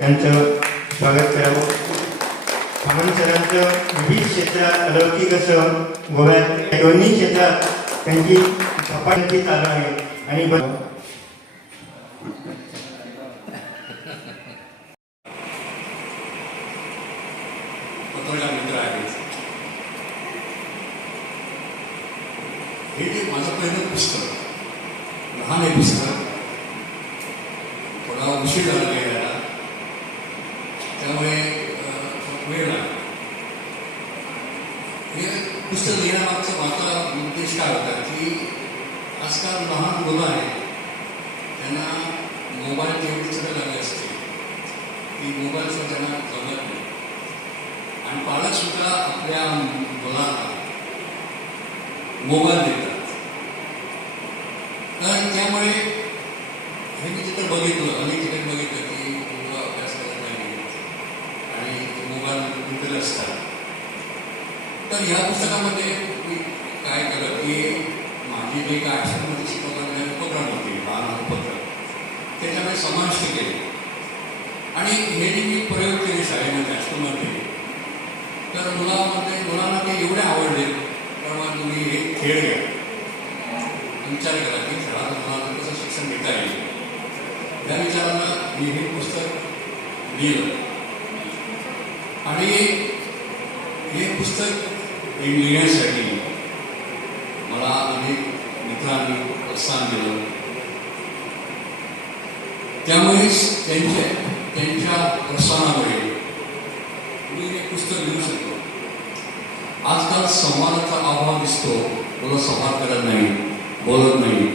त्यांचं स्वागत करावं. सामंत सरांचं विविध क्षेत्रात अलौकिक असं गोव्यात दोन्ही क्षेत्रात त्यांची झपाट्याची चालू आहे. आणि ब- पत्रकार मित्र आहेत हे जे माझं पहिलं पुस्तक लहान आहे पुस्तक थोडा उशीर झाला काही यायला त्यामुळे मिळणार वेळ हे पुस्तक लिहिण्यामागचा माझा उद्देश काय होता की आजकाल लहान मुलं आहेत त्यांना मोबाईल एवढी सगळं लागली असते. की मोबाईलचं त्यांना जमत नाही. आणि पालक सुद्धा आपल्या मुलांना मोबाईल देतात. तर त्यामुळे हे मी तिथं बघितलं अनेक ठिकाणी बघितलं की मुलं अभ्यास करत नाही आणि मोबाईल गुंतले असतात तर ह्या पुस्तकामध्ये मी काय केलं की माझी जे काय आश्रममध्ये शिकवताना उपक्रम होते बाल उपक्रम. त्याच्यामध्ये समाविष्ट केले. आणि हे जे मी प्रयोग केले शाळेमध्ये आश्रममध्ये तर मुलामध्ये मुलांना ते एवढे आवडले त्यामुळे तुम्ही हे खेळ घ्या. विचार करा की खेळात मुलांना कसं शिक्षण घेता येईल. त्या विचारानं मी हे पुस्तक लिहिलं. आणि हे पुस्तक हे लिहिण्यासाठी मला अनेक मित्रांनी प्रोत्साहन दिलं. त्यामुळेच मी हे पुस्तक लिहू शकतो. आजकाल अभाव दिसतो. मुलं संवाद करत बोलत नाही,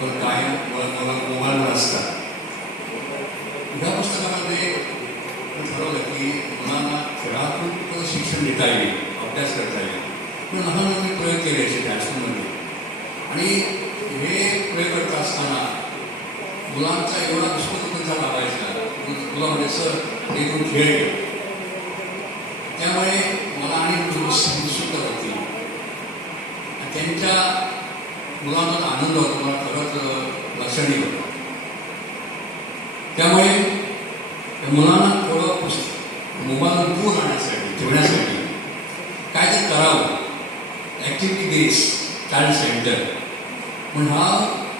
पण काय मला शिक्षण देता अभ्यास करता येईल. मी प्रयोग केले असे आणि हे प्रयोग करत असताना मुलांचा एवढा विश्वसंतचा लागायचा. मुला म्हणजे सर हे तू खेळ त्यामुळे मला आणि उत्सुकता होती त्यांच्या मुलांना आनंद होतो मला खरंच लक्षणीय होतं. त्यामुळे मुलांना थोडं पुस्तक मोबाईल दूर राहण्यासाठी ठेवण्यासाठी काय ते करावं. ॲक्टिव्हिटी चाइल्ड सेंटर पण हा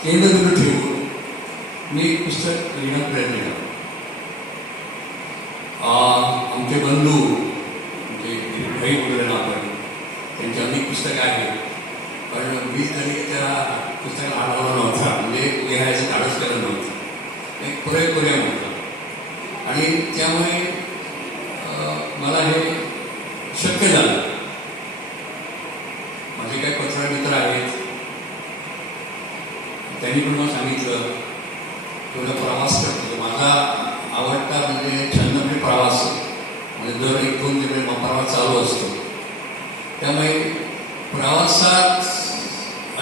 केंद्रबिंदू ठेवून मी एक पुस्तक लिहिण्याचा प्रयत्न केला. आमचे बंधू म्हणजे भाई बोलले ना आपण त्यांचे अनेक पुस्तकं आहेत. पण मी तरी त्या पुस्तकाला आढावा नव्हता. म्हणजे लिहायचं धाडस करत नव्हतं. एक पुरे पुरे म्हटलं आणि त्यामुळे मला हे शक्य झालं माझे काही पत्रकार मित्र आहेत त्यांनी पण मला सांगितलं तेवढा प्रवास करतो माझा आवडता म्हणजे छंद म्हणजे प्रवास म्हणजे दर एक दोन दिवस मग प्रवास चालू असतो त्यामुळे प्रवासात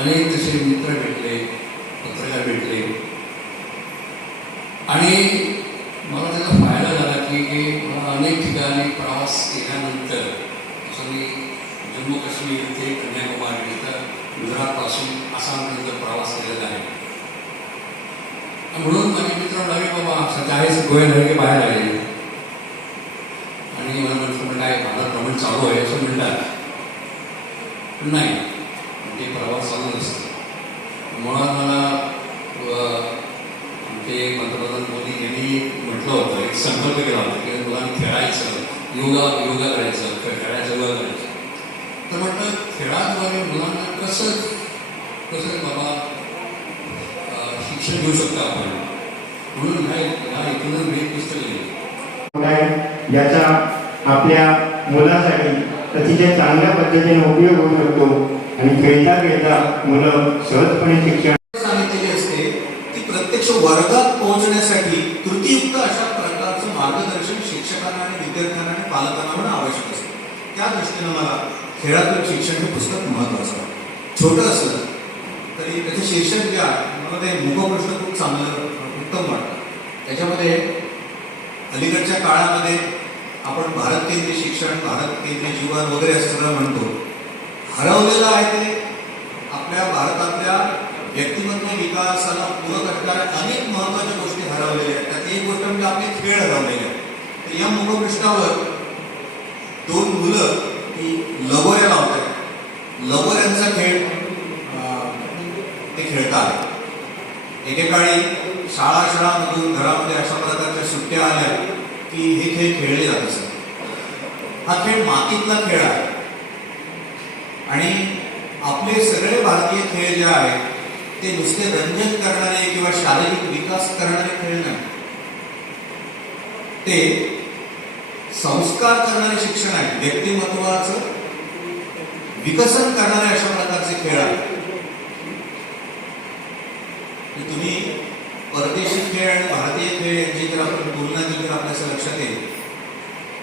अनेक तसे मित्र भेटले पत्रकार भेटले आणि मला त्याचा फायदा झाला की की मला अनेक ठिकाणी प्रवास केल्यानंतर जसं मी जम्मू काश्मीर ते कन्याकुमारी तर गुजरातपासून आसामपर्यंत प्रवास केलेला आहे आणि म्हणून माझे मित्र म्हणाले बाबा सध्या आहेच गोयल आहे बाहेर आले. आणि मला म्हटलं काय माझं भ्रमण चालू आहे असं म्हणतात. पण नाही ते प्रवास चालू असतो मुळात मला अ, आमचे पंतप्रधान मोदी यांनी म्हटलं होतं एक संकल्प केला होता की मुलांनी खेळायचं योगा योगा करायचं खेळ- खेळायचं योगा करायचं तर म्हटलं खेळाद्वारे मुलांना कसं कसं बाबा अ, शिक्षण घेऊ शकतो आपण म्हणून ह्या ह्या इथूनच मी एक पुस्तक लिहिलं ज्याचा आपल्या मुलासाठी अतिशय चांगल्या पद्धतीने उपयोग होऊ शकतो. आणि खेळता खेळता मुलं सहजपणे शिक्षण सांगितलेली असते ती प्रत्यक्ष वर्गात पोहोचण्यासाठी त्रुटीयुक्त अशा प्रकारचं मार्गदर्शन शिक्षकांना आणि विद्यार्थ्यांना आणि पालकांना होणं आवश्यक असतं. त्या दृष्टीनं मला खेळातून शिक्षण हे पुस्तक महत्वाचं वाटतं छोटं असलं तरी त्याचं शीर्षक जे आहे मला ते मुखपृष्ठ खूप चांगलं उत्तम वाटतं. त्याच्यामध्ये अलीकडच्या काळामध्ये आपण भारत केंद्रीय शिक्षण भारत केंद्रीय जीवन वगैरे असं सगळं म्हणतो. हरवलेलं आहे ते आपल्या भारतातल्या व्यक्तिमत्व विकासाला पूरक असणाऱ्या अनेक महत्त्वाच्या गोष्टी हरवलेल्या आहेत. त्यात एक गोष्ट म्हणजे आपले खेळ हरवलेले आहेत. तर या मुखपृष्ठावर दोन मुलं ती लगोऱ्या लावतात लगोऱ्यांचा खेळ ते खेळतात. एकेकाळी शाळा शाळामधून घरामध्ये अशा प्रकारच्या सुट्ट्या आल्या. की हे खेळ खेळले जात असत हा खेळ मातीतला खेळ आहे. आणि आपले सगळे भारतीय खेळ जे आहेत ते नुसते रंजन करणारे किंवा शारीरिक विकास करणारे खेळ नाही. ते संस्कार करणारे शिक्षण आहे. व्यक्तिमत्वाचं विकसन करणारे अशा प्रकारचे खेळ आहेत. तुम्ही परदेशी खेळ आणि भारतीय खेळ यांची जर आपण तुलना केली तर आपल्या असं लक्षात येईल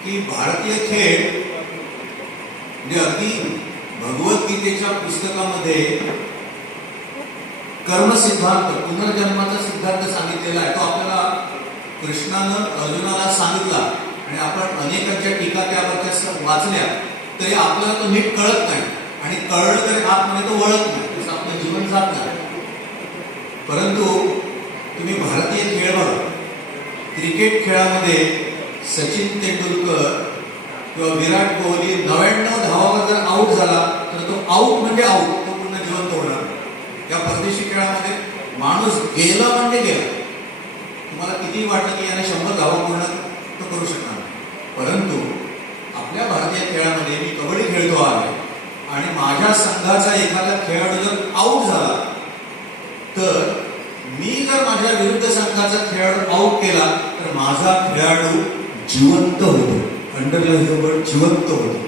की भारतीय खेळ म्हणजे अगदी भगवद्गीतेच्या पुस्तकामध्ये कर्मसिद्धांत पुनर्जन्माचा सिद्धांत सांगितलेला आहे. तो आपल्याला कृष्णानं अर्जुनाला सांगितला आणि आपण अनेकांच्या टीका त्यावरच्या वाचल्या तरी आपल्याला तो नीट कळत नाही. आणि कळलं तरी आतमध्ये तो वळत नाही. तसं आपलं जीवन जात नाही. परंतु तुम्ही भारतीय खेळ बघा. क्रिकेट खेळामध्ये सचिन तेंडुलकर किंवा विराट कोहली नव्याण्णव धावावर जर आऊट झाला तर तो आऊट म्हणजे आऊट तो पूर्ण जिवंत होणार या परदेशी खेळामध्ये माणूस गेला म्हणजे गेला. तुम्हाला किती वाटलं की याने शंभर धावा पूर्ण तो करू शकणार परंतु आपल्या भारतीय खेळामध्ये मी कबड्डी खेळतो आहे आणि माझ्या संघाचा एखादा खेळाडू जर आऊट झाला तर मी जर माझ्या विरुद्ध संघाचा खेळाडू आऊट केला तर माझा खेळाडू जिवंत होते. अंडरलाईन वर्ड जिवंत होते.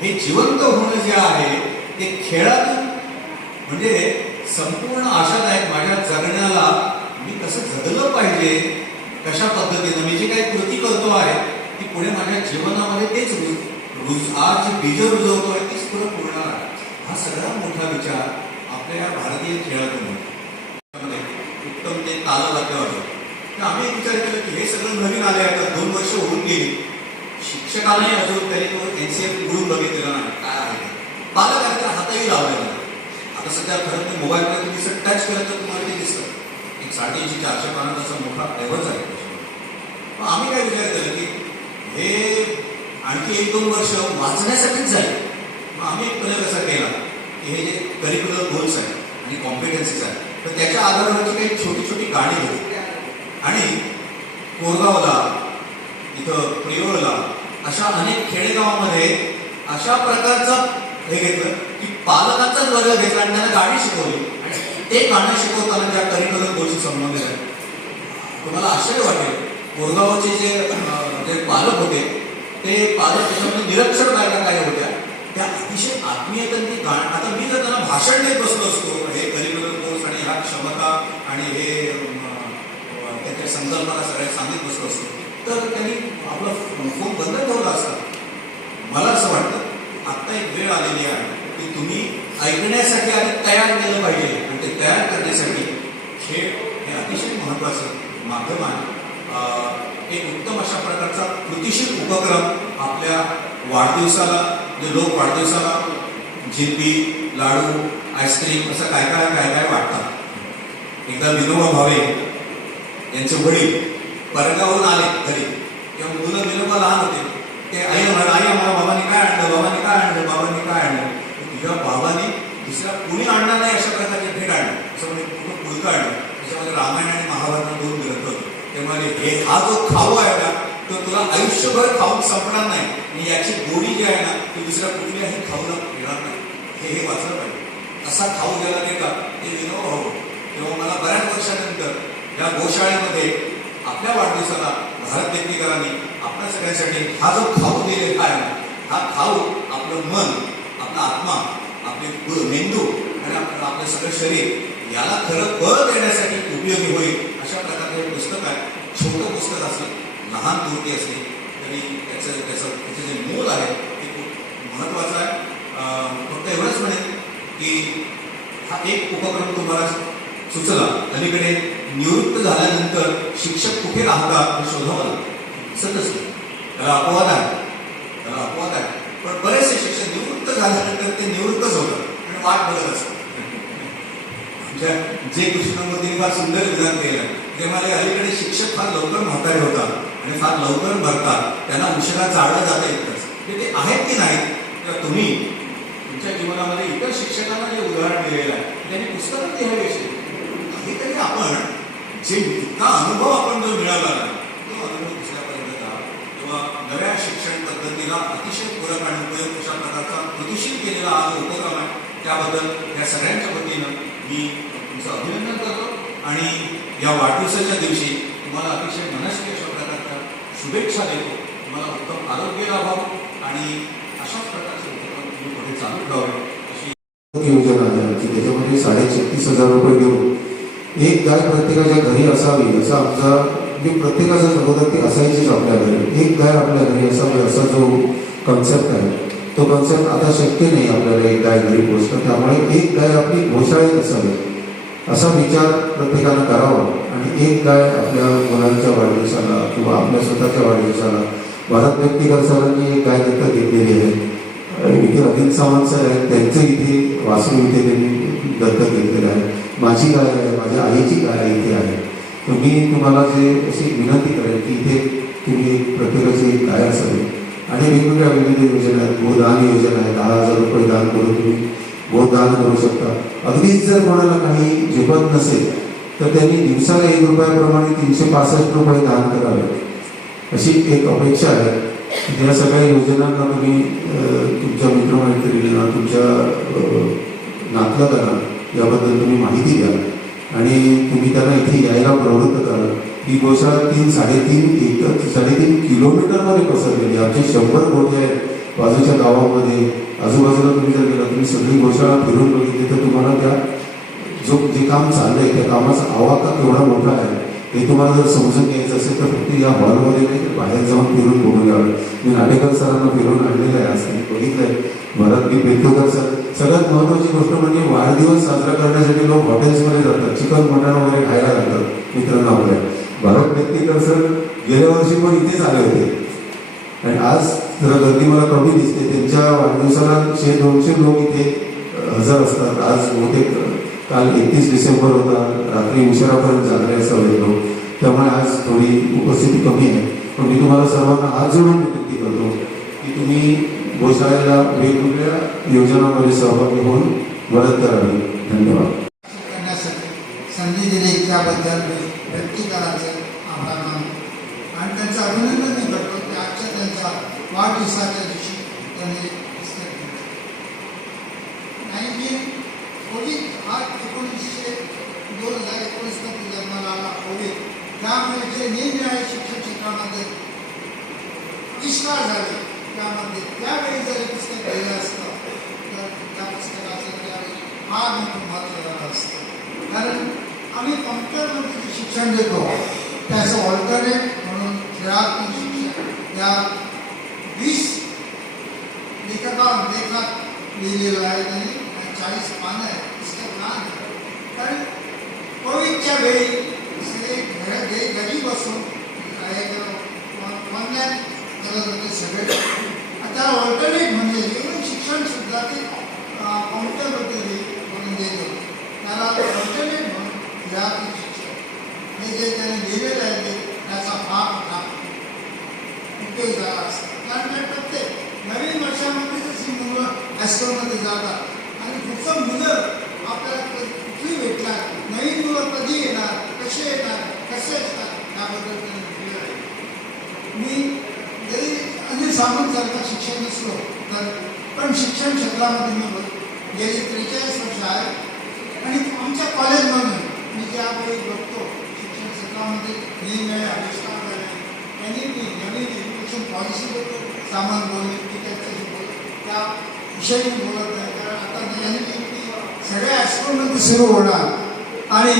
हे जिवंत होणं जे आहे ते खेळातून म्हणजे संपूर्ण आशादायक माझ्या जगण्याला मी कसं जगलं पाहिजे कशा पद्धतीनं मी जी काही कृती करतो आहे ती पुढे माझ्या जीवनामध्ये तेच रुज रुज आज जी बीज रुजवतोय तीच पुढे पूर्ण आहे. हा सगळा मोठा विचार आपल्या या भारतीय खेळातून उत्तम ते ताला लागल्यावर आम्ही विचार केला की हे सगळं नवीन आले आता दोन वर्ष होऊन गेली शिक्षकालाही अजून तरी तो एनसीएफ उघडून बघितलेला नाही काय आहे ते. पालकांनी तर हातही लावलेला नाही. आता सध्या खरं तर मोबाईलमध्ये तुम्ही सर टच केलं तर तुम्हाला ते दिसतं एक साडेऐंशी चारशे पानांचा मोठा फ्लेवर आहे त्याच्यामध्ये. मग आम्ही काय विचार केला की हे आणखी एक दोन वर्ष वाचण्यासाठीच जाईल मग आम्ही एक प्रयोग असा केला की हे जे करिक्युलर गोल्स आहेत आणि कॉम्पिटन्सीज आहेत तर त्याच्या आधारावरची काही छोटी छोटी गाणी होती आणि कोरगावला इथं प्रियोळला अशा अनेक खेडेगावामध्ये अशा प्रकारचं हे घेतलं की पालकांचाच वर्ग घेतला आणि त्यांना गाणी शिकवली. आणि ते गाणं शिकवताना ज्या करिक्युलर गोष्टी संबंधित आहेत तुम्हाला आश्चर्य वाटेल कोरगावचे जे जे पालक होते ते पालक त्याच्यामध्ये निरक्षर बायका काय होत्या? त्या अतिशय आत्मीय त्यांनी गाणं आता मी जर त्यांना भाषण देत बसलो असतो हे करिक्युलर कोर्स आणि ह्या क्षमता आणि हे संकल्पना सगळ्या चांगली बसलो असतो. तर त्यांनी आपला फोन बंद ठेवला असता. मला असं वाटतं आत्ता एक वेळ आलेली आहे की तुम्ही ऐकण्यासाठी आधी तयार केलं पाहिजे. आणि ते तयार करण्यासाठी खेळ हे अतिशय महत्त्वाचं माध्यम आहे. एक उत्तम अशा प्रकारचा कृतिशील उपक्रम आपल्या वाढदिवसाला जे लोक वाढदिवसाला जिलबी लाडू आईस्क्रीम असं काय काय काय काय वाटतात. एकदा विनोबा भावे यांचे वडील परगावून आले घरी. तेव्हा मुलं विनोबा लहान होते. ते आई म्हणा आई आम्हाला बाबांनी काय आणलं? बाबांनी काय आणलं? बाबांनी काय आणलं? तुझ्या बाबांनी दुसऱ्या कुणी आणणार नाही अशा प्रकारचे भेट आणलं. असं म्हणजे पूर्ण पुळकं आणलं. त्याच्यामध्ये रामायण आणि महाभारत दोन ग्रंथ होते. ते म्हणाले हे हा जो खाऊ आहे ना तो तुला आयुष्यभर खाऊन संपणार नाही. आणि याची गोडी जी आहे ना ती दुसऱ्या कुठल्याही खाऊला येणार नाही. हे हे वाचलं पाहिजे. असा खाऊ द्यायला देता ते विनोबा भाऊ तेव्हा मला बऱ्याच वर्षानंतर या गोशाळेमध्ये आपल्या वाढदिवसाला भारत व्यक्तीकरांनी आपल्या सगळ्यांसाठी हा जो खाऊ दिलेला आहे हा खाऊ आपलं मन आपला आत्मा आपले मेंदू आणि आपलं आपलं सगळं शरीर याला खरं बळ देण्यासाठी उपयोगी होईल अशा प्रकारचं हे पुस्तक आहे. छोटं पुस्तक असलं लहान मूर्ती असली तरी त्याचं त्याचं त्याचं जे मूल आहे ते खूप महत्त्वाचं आहे. फक्त एवढंच म्हणेन की हा एक उपक्रम तुम्हाला सुचला अलीकडे निवृत्त झाल्यानंतर शिक्षक कुठे राहतात हे शोधावं लागतं. सतच त्याला अपवाद आहे. त्याला अपवाद आहे. पण बरेचसे शिक्षक निवृत्त झाल्यानंतर ते निवृत्तच होतात. आणि वाट बघत असतात. आमच्या जे कृष्णामध्ये फार सुंदर विधान केलं. ते मला अलीकडे शिक्षक फार लवकर म्हातारे होतात आणि फार लवकर भरतात. त्यांना उशिरा चाळलं जाता येतच ते ते आहेत की नाहीत? तर तुम्ही तुमच्या जीवनामध्ये इतर शिक्षकांना जे उदाहरण दिलेलं आहे त्यांनी पुस्तकात लिहावे तरी आपण जे इतका अनुभव आपण जो मिळाला तो अनुभव दुसऱ्यापर्यंत किंवा नव्या शिक्षण पद्धतीला अतिशय पूरक आणि उपयोग अशा प्रकारचा कृतीशील केलेला हा जो उपक्रम आहे त्याबद्दल या सगळ्यांच्या वतीनं मी तुमचं अभिनंदन करतो आणि या वाढदिवसाच्या दिवशी तुम्हाला अतिशय मनस्वी अशा प्रकारच्या शुभेच्छा देतो तुम्हाला उत्तम आरोग्य लाभावं आणि अशाच प्रकारचे उपक्रम तुम्ही पुढे चालू ठेवावे अशी योजना आहे त्याच्यामध्ये साडे छत्तीस हजार रुपये घेऊन एक गाय प्रत्येकाच्या घरी असावी असा आमचा म्हणजे प्रत्येकाचा अगोदर ती असायचीच आपल्या घरी. एक गाय आपल्या घरी असावी असा जो कन्सेप्ट आहे. तो कन्सेप्ट आता शक्य नाही आपल्याला एक गाय घरी पोचणं. त्यामुळे एक गाय आपली घोषाळीत असावी. असा विचार प्रत्येकानं करावा. आणि एक गाय आपल्या मुलांच्या वाढदिवसाला किंवा आपल्या स्वतःच्या वाढदिवसाला भारत व्यक्तिगत सरांनी एक गाय दत्तक घेतलेली आहे. आणि इथे अजित सावंत सर आहेत त्यांचे इथे वासरू इथे त्यांनी दत्तक घेतलेलं आहे. माझी गाय आहे माझ्या आईची गाय इथे आहे. तर मी तुम्हाला जे अशी विनंती करेन की इथे तुम्ही प्रत्येकाची गाय असावी. आणि वेगवेगळ्या विविध योजना आहेत. गोदान योजना आहे दहा हजार रुपये दान करून तुम्ही गोदान करू शकता. अगदीच जर कोणाला काही झेपत नसेल तर त्यांनी दिवसाला एक रुपयाप्रमाणे तीनशे पासष्ट रुपये दान करावे. अशी एक अपेक्षा आहे. या सगळ्या योजनांना तुम्ही तुमच्या मित्रमैत्रिणींना तुमच्या नातला करा. याबद्दल तुम्ही माहिती द्या. आणि तुम्ही त्यांना इथे यायला प्रवृत्त करा. ही गोशाळा तीन साडेतीन एक साडेतीन किलोमीटरमध्ये पसरलेली आहे. आमचे शंभर गोटे आहेत बाजूच्या गावामध्ये. आजूबाजूला तुम्ही जर गेला तुम्ही सगळी गोशाळा फिरून बघितली तर तुम्हाला त्या जो जे काम चाललंय त्या कामाचा आवाका केवढा मोठा आहे. हे तुम्हाला जर समजून घ्यायचं असेल तर फक्त या हॉलमध्ये नाही तर बाहेर जाऊन फिरून बोलून यावं. मी नाटेकर सरांना फिरून आणलेलं आहे आज बघितलं बघितलंय. भरत मी पेटोकर सर सगळ्यात महत्वाची गोष्ट म्हणजे वाढदिवस साजरा करण्यासाठी लोक हॉटेल्समध्ये जातात चिकन मटण वगैरे खायला जातात मित्रांना आपल्या. भरत पेटकर सर गेल्या वर्षी पण इथेच आले होते. आणि आज जरा गर्दी मला कमी दिसते. त्यांच्या वाढदिवसाला शे दोनशे लोक इथे हजर असतात. आज बहुतेक काल एकतीस डिसेंबर होता रात्री उशिरापर्यंत जागले सगळे लोक त्यामुळे आज थोडी उपस्थिती कमी आहे. पण मी तुम्हाला सर्वांना हात जोडून विनंती करतो की तुम्ही गोशाळेला वेगवेगळ्या योजनांमध्ये सहभागी होऊन मदत करावी. धन्यवाद. संधी दिली त्याबद्दल मी व्यक्तिकाराचे आभार मानतो. आणि त्यांचं अभिनंदन मी करतो की आजच्या त्यांचा वाढदिवसाच्या दिवशी त्यांनी नाही की कोविड हा एकोणीसशे दोन हज़ार एकोणीसमध्ये जन्माला आला निरनिराळे शिक्षण क्षेत्रामध्ये आविष्कार झाले. त्यामध्ये त्यावेळी पुस्तक लिहिलं असतं, तर कारण आम्ही कॉम्प्युटरमध्ये जे शिक्षण देतो ऑल्टरनेट म्हणून खेळात्मक शिक्षण. या वीस लेखका लेखात लिहिलेलं आहे त्यांनी. आणि चाळीस पानं आहे पुस्तक नाही आहे. कारण कोविडच्या वेळी सगळे घर घरी घरी बसून ऑनलाईन करत होते सगळे. आता ऑल्टरनेट म्हणजे इव्हन शिक्षण सुद्धा ते कॉम्प्युटरवरती म्हणून देत होते. त्याला ऑल्टरनेट म्हणून या शिक्षण. हे जे त्याने लिहिलेलं आहे ते त्याचा फार मोठा उपयोग झाला असतो. कारण प्रत्येक नवीन वर्षामध्ये जशी मुलं हायस्कूलमध्ये जातात आणि पुढचं मुलं आपल्याला कुठली भेटणार नवीन मुलं कधी येणार कसे येणार कसे असतात याबद्दल त्यांनी आहे मी जरी अनिल सामंतसारखा शिक्षण नसलो तर पण शिक्षण क्षेत्रामध्ये मी बघ- गेली त्रेचाळीस वर्ष आहे आणि आमच्या कॉलेजमधून मी ज्यावेळी बघतो शिक्षण क्षेत्रामध्ये निर्णय आविष्कार झाले त्यांनी मी नवीन एज्युकेशन पॉलिसीबद्दल सामान बोलले की त्याच्याशी बोल त्या विषयी मी बोलत नाही आता सगळ्या हायस्कूलमध्ये सुरू होणार आणि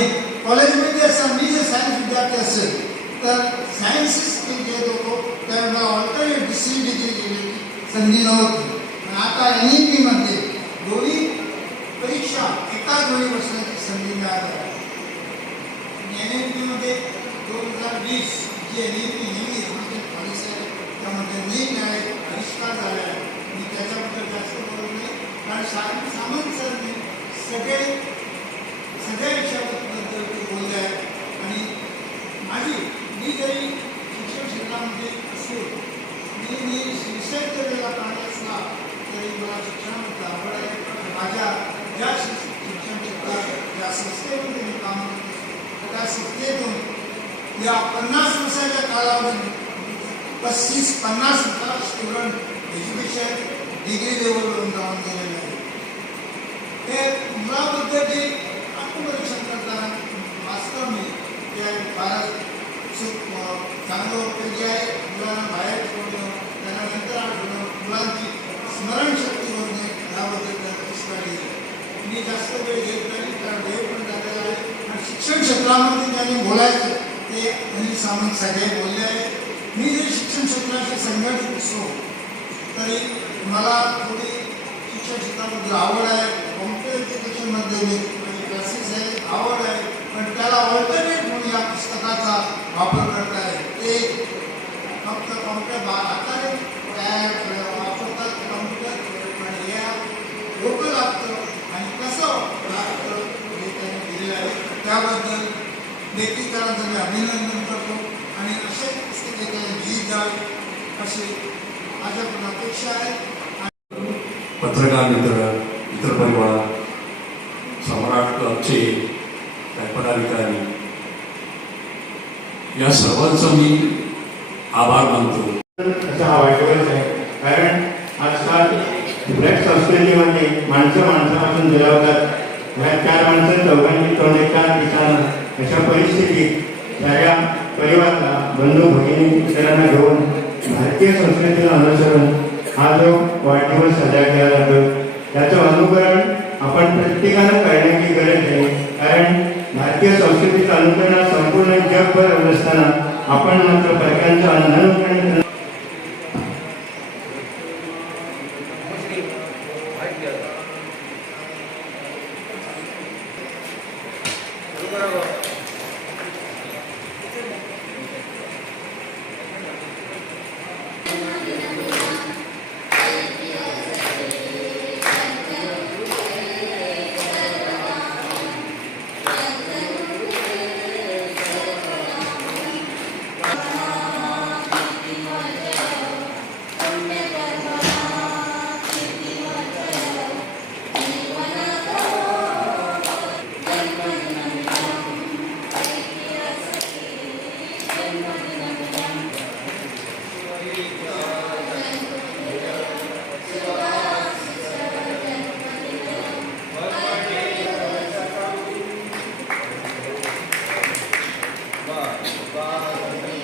कॉलेजमध्ये असं मी जर सायन्स विद्यार्थी असेल तर सायन्सेस मी घेत होतो त्यावेळेला ऑल्टरनेट दुसरी डिग्री गेलेली संधी नव्हती आता एन ई पीमध्ये दोन्ही परीक्षा एकाच वेळी बसण्याची संधी मिळाली आहे एन एन पीमध्ये दोन हज़ार वीस जी एन ई पी नवी एज्युकेशन पॉलिसी आहे त्यामध्ये निरनिराळे आविष्कार झाले आहे मी त्याच्याबद्दल जास्त कारण सा सामंत सरने सगळे सगळ्या विषयाबद्दल ते बोलले आहेत. आणि माझी मी जरी शिक्षण क्षेत्रामध्ये असलो मी मी विषय केलेला प्राणी असला तरी मला शिक्षणामध्ये आवड आहे. माझ्या ज्या शिक्षण क्षेत्रात ज्या संस्थेमध्ये मी काम करतो त्या संस्थेतून या पन्नास वर्षाच्या कालावधीत पस्तीस पन्नास हजार स्टुडंट एज्युकेशन डिग्री लेवलवरून जाऊन गेलेले हे ते मुलाबद्दल जे आत्मपरीक्षण करताना वास्तव मी ते फारच चांगलं उपयोगी आहे. मुलांना बाहेर ठेवणं त्यांना नंतर आठवणं मुलांची स्मरणशक्ती होणे याबद्दल त्यांना मी जास्त वेळ घेत नाही कारण वेळ पण झालेला आहे. आणि शिक्षण क्षेत्रामध्ये त्यांनी बोलायचं ते अनिल सामंत सगळे बोलले आहे. मी जरी शिक्षण क्षेत्राशी संघटित असलो तरी मला थोडी शिक्षण क्षेत्राबद्दल आवड आहे. एज्युकेशनमध्ये क्लासेस आहे आवड आहे पण त्याला ऑल्टरनेट म्हणून या पुस्तकाचा वापर करता आहे. ते फक्त कॉम्प्युटर बा हाताने वापरतात कॉम्प्युटर पण या डोकं लागतं आणि कसं लागतं हे त्यांनी दिलेलं आहे. त्याबद्दल देखील त्यांचं मी अभिनंदन करतो. आणि असे पुस्तके त्यांनी जी जावी अशी माझ्याकडून अपेक्षा आहे पत्रकार मित्र मित्र परिवार क्लबचे पदाधिकारी. या सर्वांचा मी आभार मानतो. असा हा वाईटच आहे. कारण आजकाल ब्लॅक संस्कृतीमध्ये माणसं माणसापासून दुरावतात ह्या चार माणसं चौघांची तोंड एका दिसताना अशा परिस्थितीत सगळ्या परिवाराला बंधू भगिनी मित्रांना घेऊन भारतीय संस्कृतीला अनुसरून हा जो वाढदिवस साजरा केला जातो त्याचं अनुकरण आपण प्रत्येकानं करण्याची गरज आहे. कारण भारतीय संस्कृतीचा अनुकरण संपूर्ण जगभर असताना आपण मात्र परक्यांचा अनुकरण バーバー